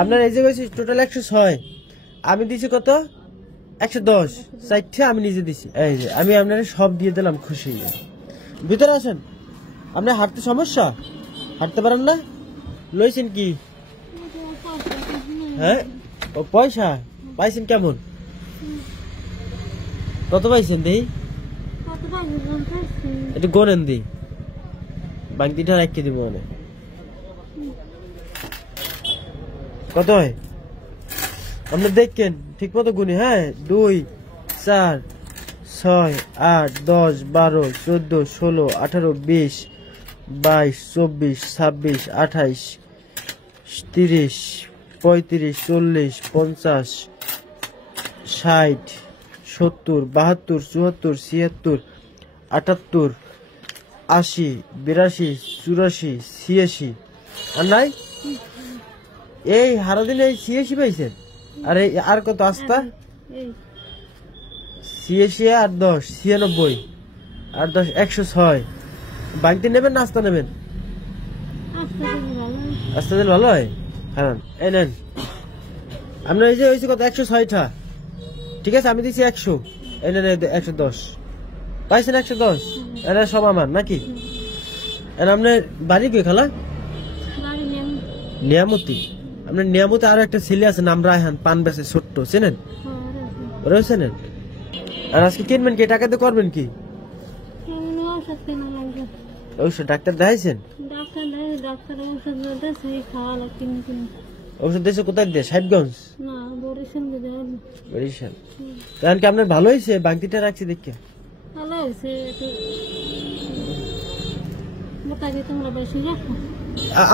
আপনার এই যে টোটাল 106, আমি দিছি কত 110, 60 আমি নিজে দিছি। এই যে আমি আপনার সব দিয়ে দিলাম, খুশি। ভিতরে আসেন। আপনার হাঁটতে সমস্যা, হাঁটতে পারেন না? লইছেন কি? হ্যাঁ, ও পয়সা পাইছেন কেমন? কত পাইছেন দেই? একটু গোনেন দি, বাংতিটা রেখে দিব। মানে কত হয় আপনি দেখেন, ঠিক মতো গুনি। হ্যাঁ, 2, 4, 6, 8, 10, 12, 14, 16, 18, 20, 22, 24, 26, 28, 30, 35, 40, 50, 60, 70, 72, 74, 76, 78, 80, 82, 84, 86। আর নাই এই হারা দিনে 86 পাইছেন। আর এই আর কত আস্তা? 86 আর 10, 96 আর 10, 106। বাংতি নেবেন না আস্তা নেবেন? আস্তা দিলে ভালো হয়। হ্যাঁ, এই নেন। আপনার এই যে হয়েছে কত 106টা, ঠিক আছে? আমি দিচ্ছি 100, এই নেন 110 পাইছেন। 110 এরা সব আমার নাকি? আপনার বাড়ি কে খালা? নিয়ামতি। আপনার নিয়ামতি আরো একটা ছেলে আছে, নাম রায়হান, পান বেচে, ছোট্ট, চেনেন? ওরাও চেনেন? আর আজকে কিনবেন কি, টাকাতে করবেন কি? ঔষধ ডাক্তার দেখাইছেন? ঔষধ দিয়েছে কোথায় দিয়ে? সাহেবগঞ্জ? বরিশাল। কারণ কি আপনার ভালো হয়েছে? বাংতিটা রাখছি দেখে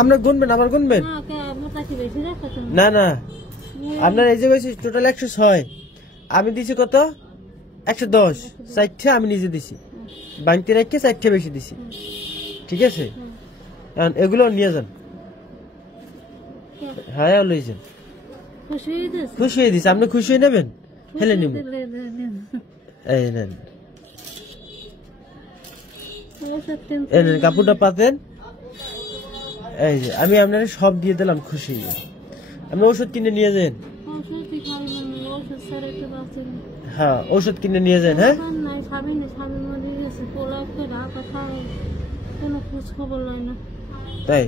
আপনার গুনবেন, আবার গুনবেন না। না, আপনার এই যে টোটাল 106, আমি দিছি কত 110, 60 আমি নিজে দিছি। বাংতি রেখে 60 বেশি দিছি, ঠিক আছে? এগুলো নিয়ে যান। হ্যাঁ, লই যান। খুশি হয়ে দিছি। আপনি খুশি হয়ে নেবেন? হেলে নিব। এই নেন, এই নেন, কাপড়টা পাতেন। এই যে আমি আপনার সব দিয়ে দিলাম, খুশি। আপনি ওষুধ কিনে নিয়ে যান। হ্যাঁ, ওষুধ কিনে নিয়ে যান। হ্যাঁ, তাই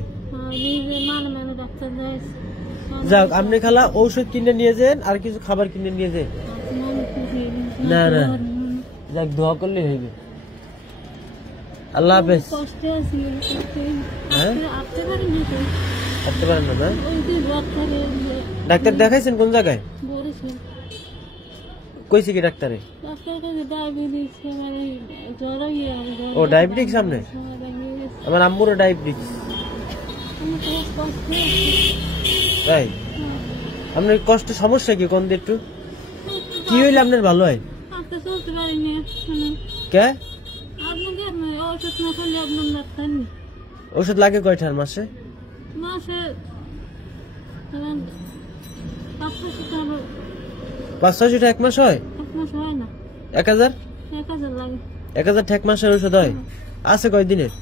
যাক, আপনি খালা ঔষধ কিনে নিয়ে যান, আর কিছু খাবার কিনে নিয়ে যান। না না, যাক, দোয়া করলে হইবে। আল্লাহ হাফেজ। হ্যাঁ, আসতে পারেন না? ডাক্তার দেখাইছেন কোন জায়গায়? কইছে কি ডাক্তারে? ও ডায়াবেটিক্স। সামনে আমার আম্মুরও ডায়াবেটিক্স। তাই আপনার কষ্ট সমস্যা কি? কোন একটু কি হইলে আপনার ভালো হয়? কে ওষুধ লাগে কয়টার মাসে? 500-600 এক মাস হয়? 1000? 1000 ঠেক মাসের ওষুধ হয়? আছে কয়দিনের?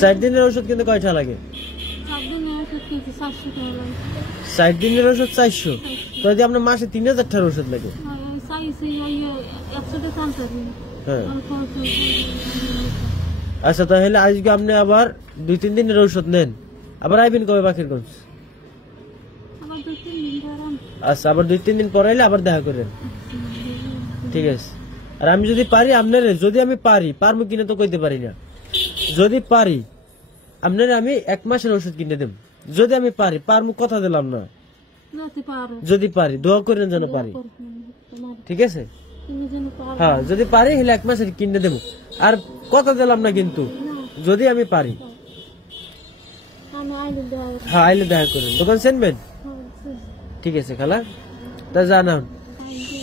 4 দিনের ওষুধ কিন্তু কয়টা লাগে? 4 দিনের ওষুধ 400। তো যদি আপনার মাসে 3000 টাকার ওষুধ লাগে। হ্যাঁ, আচ্ছা, তাহলে আজকে আপনি আবার 2-3 দিনের ওষুধ নেন। আবার আইবেন কবে বাকিরগঞ্জ? আচ্ছা, আবার 2-3 দিন পরে আবার দেখা করেন, ঠিক আছে? আর আমি যদি পারি আপনার, যদি আমি পারি, পারবো কিনা তো কইতে পারি না, যদি পারি আপনার আমি 1 মাসের ওষুধ কিনে দেব। যদি আমি পারি, পারবো, কথা দিলাম না। যদি পারি, দোয়া করেন যেন পারি, ঠিক আছে? হ্যাঁ, যদি পারি হলে 1 মাসের কিনে দেবো। আর কথা দিলাম না কিন্তু, যদি আমি পারি। হ্যাঁ, আইলে দেখা করেন। দোকান চেনবেন? ঠিক আছে খালা, তা জানান,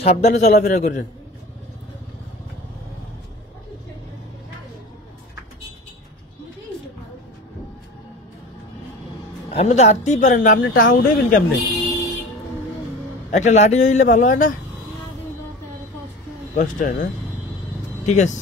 সাবধানে চলাফেরা করেন। আপনি তো হাঁটতেই পারেন না, আপনি টাকা উঠাইবেন কেমনে? একটা লাঠি হইলে ভালো হয় না? কষ্ট হয় না? ঠিক আছে।